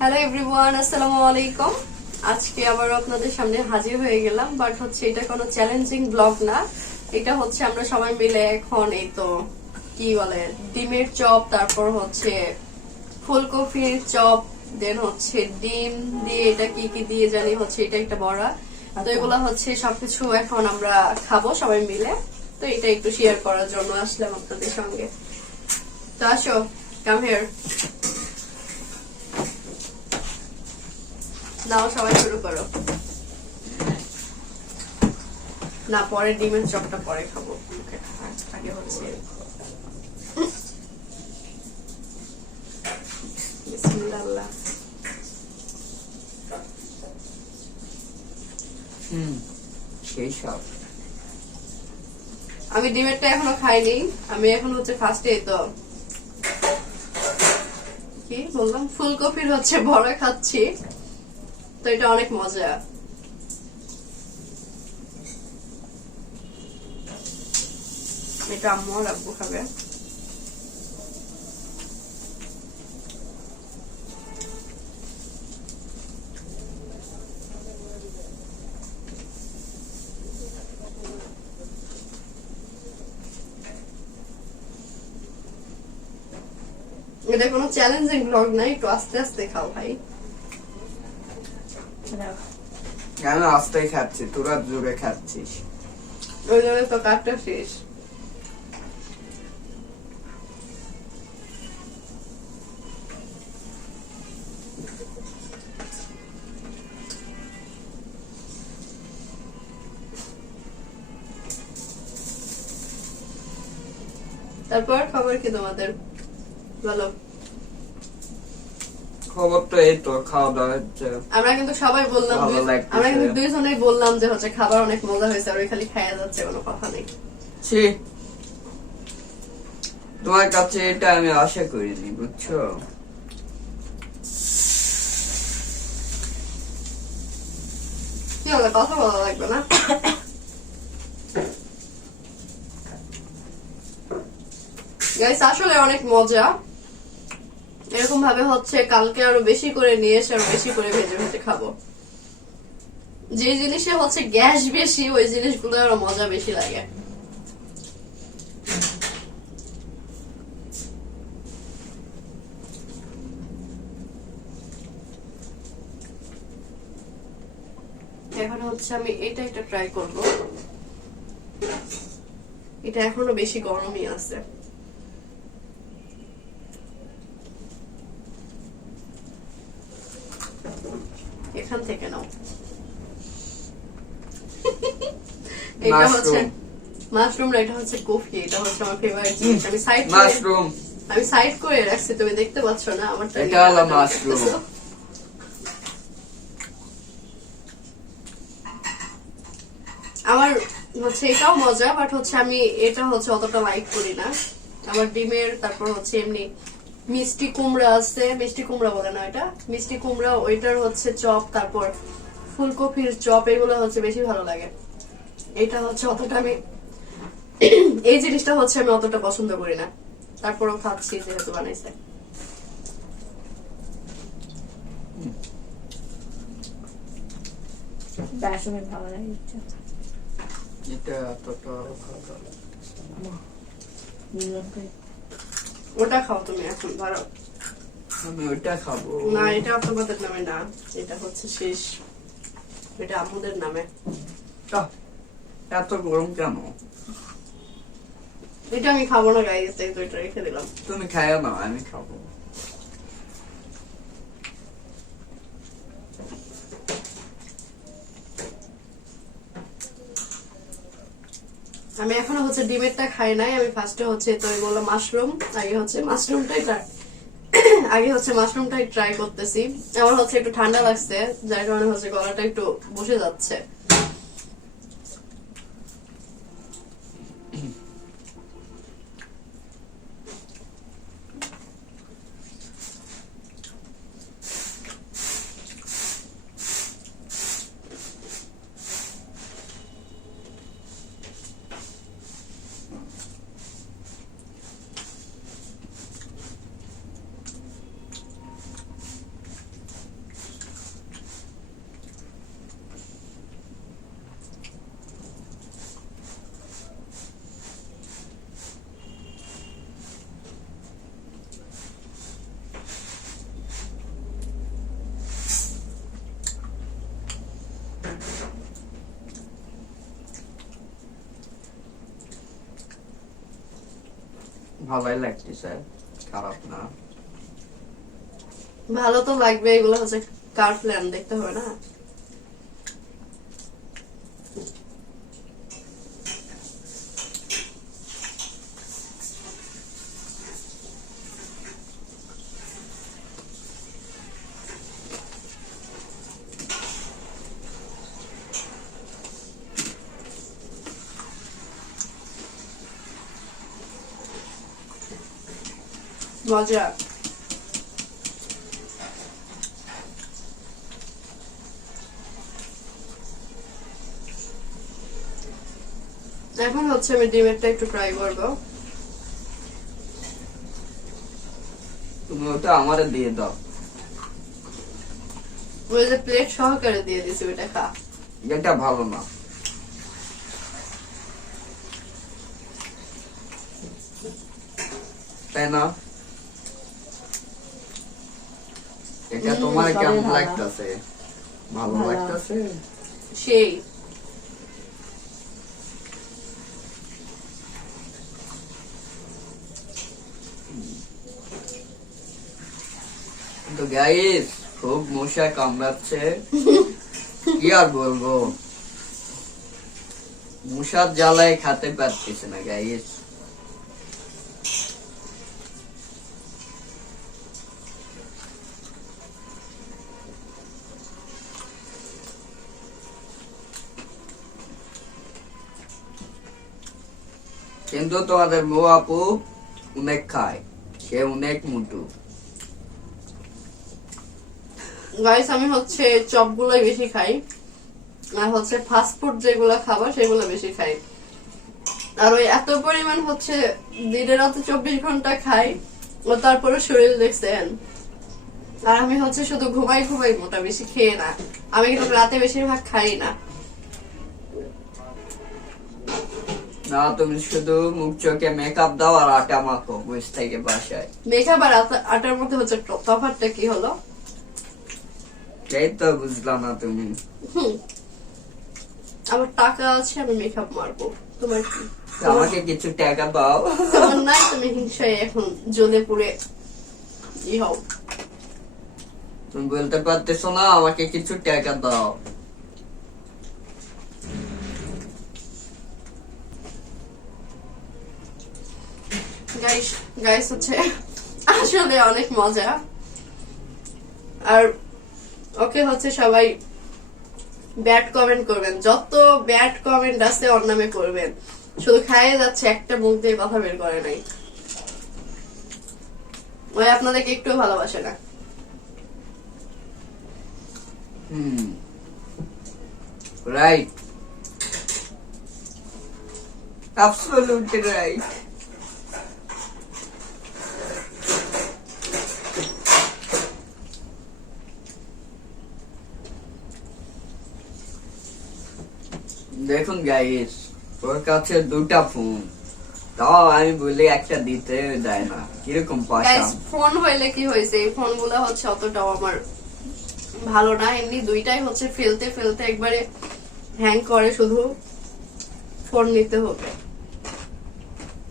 Hello everyone আসসালামু আলাইকুম। আজকে আবার আপনাদের সামনে হাজির হয়ে গেলাম বাট হচ্ছে এটা কোনো চ্যালেঞ্জিং ব্লগ না। এটা হচ্ছে আমরা সবাই মিলে এখন এই তো কি বলে ডিমের চপ তারপর হচ্ছে ফুলকপির চপ দেন হচ্ছে ডিম দিয়ে এটা কি কি দিয়ে জানি হচ্ছে এটা একটা বড়া। তো এগুলো হচ্ছে সবকিছু এখন আমরা খাব সবাই মিলে। তো এটা একটু শেয়ার করার জন্য আসলাম আপনাদের সঙ্গে। তো আসো কাম হিয়ার নাও সবাই শুরু করো। না পরে ডিমের চপটা পরে খাব। আগে হচ্ছে। বিসমিল্লাহ। হুম সেই সব। আমি ডিমেরটা এখনও খাইনি আমি এখন হচ্ছে ফার্স্টে তো কি বললাম? ফুলকপির হচ্ছে বড়া খাচ্ছি। তো এটা অনেক মজা। এটা আম্মু আর আব্বু খাবে। এটা কোনো চ্যালেঞ্জিং ব্লগ নাই একটু আস্তে আস্তে খাও ভাই। আমি আস্তেই খাচ্ছি? তোরা জোরে খাচ্ছিস। ওই জন্য তো কাঠটা শেষ। তারপর খবর কি তোমাদের? বলো। খবর তো এই তো খাওয়া দাওয়া হচ্ছে। আমরা কিন্তু সবাই বললাম। আমরা কিন্তু দুইজনেই বললাম যে হচ্ছে খাবার অনেক মজা হয়েছে আর ওই খালি খাইয়া যাচ্ছে কোনো কথা নেই। ছি। তোমার কাছে এটা আমি আশা করিনি বুঝছ? কি হবে কথা বলা লাগবে না? গাইস আসলে অনেক মজা। এরকম ভাবে হচ্ছে কালকে আরও বেশি করে নিয়ে এসে আরও বেশি করে ভেজে ভেজে খাব। যে জিনিসে হচ্ছে গ্যাস বেশি, ওই জিনিসগুলো আরও মজা বেশি লাগে। এখন হচ্ছে আমি এটা একটা ট্রাই করব। এটা এখনও বেশি গরমই আছে। এখান থেকে নাও এটা হচ্ছে Mushroom. মাশরুম এটা হচ্ছে কফি এটা হচ্ছে আমার ফেভারিট জিনিস। আমি সাইড মাশরুম আমি সাইড করে রাখছি তুমি দেখতে পাচ্ছ না আমার এটা হলো mushroom। আমার হচ্ছে এটাও মজা বাট হচ্ছে আমি এটা হচ্ছে অতটা লাইক করি না। আমার ডিমের তারপর হচ্ছে এমনি মিষ্টি কুমড়া আছে মিষ্টি কুমড়া বলে না এটা মিষ্টি কুমড়া ওইটার হচ্ছে চপ তারপর ফুলকপির চপ এগুলো হচ্ছে বেশি ভালো লাগে। এটা হচ্ছে অতটা আমি এই জিনিসটা হচ্ছে আমি অতটা পছন্দ করি না। তারপরও খাচ্ছি যেহেতু বানাইছে। বেসনের ভালো লাগে এটা ভালো ওটা খাও তুমি এখন ধরো। আমি ওটা খাব। না এটা তোমাদের নামে না এটা হচ্ছে শেষ। এটা আমাদের নামে। এত গরম কেন? এটা আমি খাব না গাইস তাই তো এটা রেখে দিলাম। তুমি খাইও না আমি খাব। আমি এখনও হচ্ছে ডিমেরটা খাই নাই, আমি ফার্স্টে হচ্ছে তো বললাম মাশরুম আগে হচ্ছে মাশরুমটাই ট্রাই আগে হচ্ছে মাশরুমটাই ট্রাই করতেছি। আমার হচ্ছে একটু ঠান্ডা লাগছে, যার কারণে হচ্ছে গলাটা একটু বসে যাচ্ছে। ভালোই লাগতেছে খারাপ না। ভালো তো লাগবে এগুলো হচ্ছে কার প্ল্যান দেখতে হবে না? মজা। এখন হচ্ছে আমি ডিমেরটা একটু ট্রাই করব। তুমি ওটা আমারে দিয়ে দাও। ওই যে প্লেট সহকারে দিয়ে দিছি ওইটা খা। এটা ভালো না। তাই না? এটা তোমার কেমন লাগতেছে? ভালো ভালো। লাগতেছে? সেই। তো গাইস খুব মশা কামড়াচ্ছে। কি আর বলব? মশার জ্বালায় খেতে পারতেছে না গাইস কিন্তু তোমাদের বউ আপু অনেক খায়, সে অনেক মুটু গাইস আমি হচ্ছে চপগুলোই বেশি খাই, আর হচ্ছে ফাস্ট ফুড যেগুলো খাবার সেগুলো বেশি খাই। আর ওই এত পরিমাণ হচ্ছে দিনের রাতে চব্বিশ ঘণ্টা খাই, ও তারপরে শরীর দেখছেন আর আমি হচ্ছে শুধু ঘুমাই ঘুমাই মোটা বেশি খেয়ে না। আমি কিন্তু রাতে বেশিরভাগ খাই না। না তুমি শুধু মুখ চোখে মেকআপ দাও আর আটা মাখো বসে থেকে বাসায়। মেকআপ আর আটার মধ্যে হচ্ছে তফাৎটা কি হলো? এই তো বুঝলাম না তুমি। আমার টাকা আছে আমি মেকআপ মারবো। তোমার কি? আমাকে কিছু টাকা দাও। তোমার নাই তুমি হিংসায় এখন জ্বলে পুড়ে ই হও। তুমি বলতে পারতেছো না আমাকে কিছু টাকা দাও। গাইস হচ্ছে আসলে অনেক মজা। আর ওকে হচ্ছে সবাই ব্যাড কমেন্ট করবেন। যত ব্যাড কমেন্ট আছে ওর নামে করবেন। শুধু খাইয়ে যাচ্ছে, একটা মুখ দিয়ে কথা বের করে নাই। ওই আপনাদেরকে একটু ভালোবাসে না। হুম। রাইট অ্যাবসলিউটলি রাইট দেখুন গাইস ওর কাছে দুটা ফোন তাও আমি বলি একটা দিতে দেয় না। কীরকম পয়সা ফোন হইলে কি হয়েছে? এই ফোনগুলো হচ্ছে অতটাও আমার ভালো না। এমনি দুইটাই হচ্ছে ফেলতে ফেলতে একবারে হ্যাং করে শুধু ফোন নিতে হবে।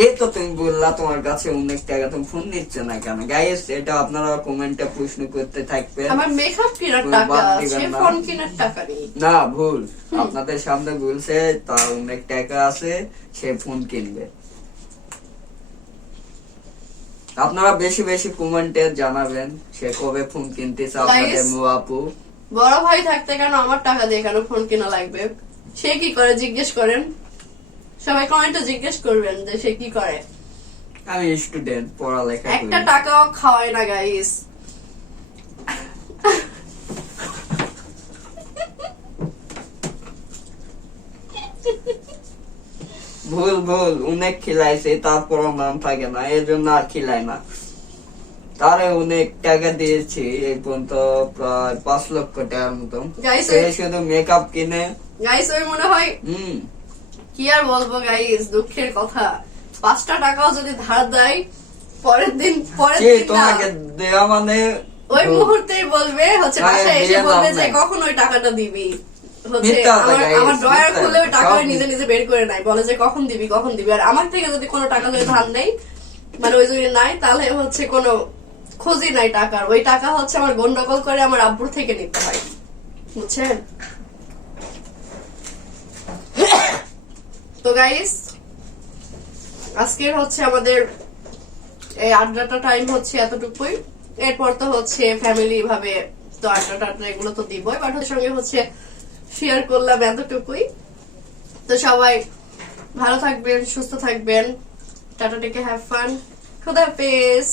এই তো তুমি বললা তোমার কাছে অনেক টাকা তুমি ফোন নিচ্ছ না কেন? গাইস এটা আপনারা কমেন্টে প্রশ্ন করতে থাকবেন। আমার মেকআপ কেনার টাকা আছে ফোন কেনার টাকা নেই। না ভুল। আপনাদের সামনে বলছে তার অনেক টাকা আছে সে ফোন কিনবে। আপনারা বেশি বেশি কমেন্টে জানাবেন সে কবে ফোন কিনতেছে আপনাদের Guys, মু আপু। বড় ভাই থাকতে কেন আমার টাকা দিয়ে কেন ফোন কেনা লাগবে? সে কি করে জিজ্ঞেস করেন? সবাই কমেন্টে জিজ্ঞেস করবেন যে সে কি করে। আমি স্টুডেন্ট পড়ালেখা একটা টাকাও খাওয়ায় না গাইস ভুল ভুল অনেক খিলাইছে তারপর নাম থাকে না এর জন্য আর খিলাই না। তারে অনেক টাকা দিয়েছি এই পর্যন্ত প্রায় পাঁচ লক্ষ টাকার মতন। সে শুধু মেকআপ কিনে। গাইস ওই মনে হয় হম। কি আর বলব গাইস দুঃখের কথা। পাঁচটা টাকাও যদি ধার দেয় পরের দিন পরের দিন তোমাকে দেয়া মানে? ওই। মুহূর্তেই বলবে হচ্ছে বাসায় এসে বলবে যে কখন ওই টাকাটা দিবি? আমার ড্রয়ার খুলে টাকা নিজে নিজে বের করে নাই। বলে যে কখন দিবি কখন দিবি? আর আমার থেকে যদি কোনো টাকা যদি ধার নেই মানে ওই যদি নাই তাহলে হচ্ছে কোনো খোঁজই নাই টাকার। ওই টাকা হচ্ছে আমার গন্ডগোল করে আমার আব্বুর থেকে নিতে হয়। বুঝছেন? তো গাইস আজকের হচ্ছে আমাদের এই আড্ডাটা টাইম হচ্ছে এতটুকুই। এরপর তো হচ্ছে ফ্যামিলি ভাবে তো আড্ডা টাড্ডা এগুলো তো দিবই বাট সঙ্গে হচ্ছে শেয়ার করলাম এতটুকুই। তো সবাই ভালো থাকবেন, সুস্থ থাকবেন। টাটা টেকে হ্যাভ ফান খুদা হাফেজ।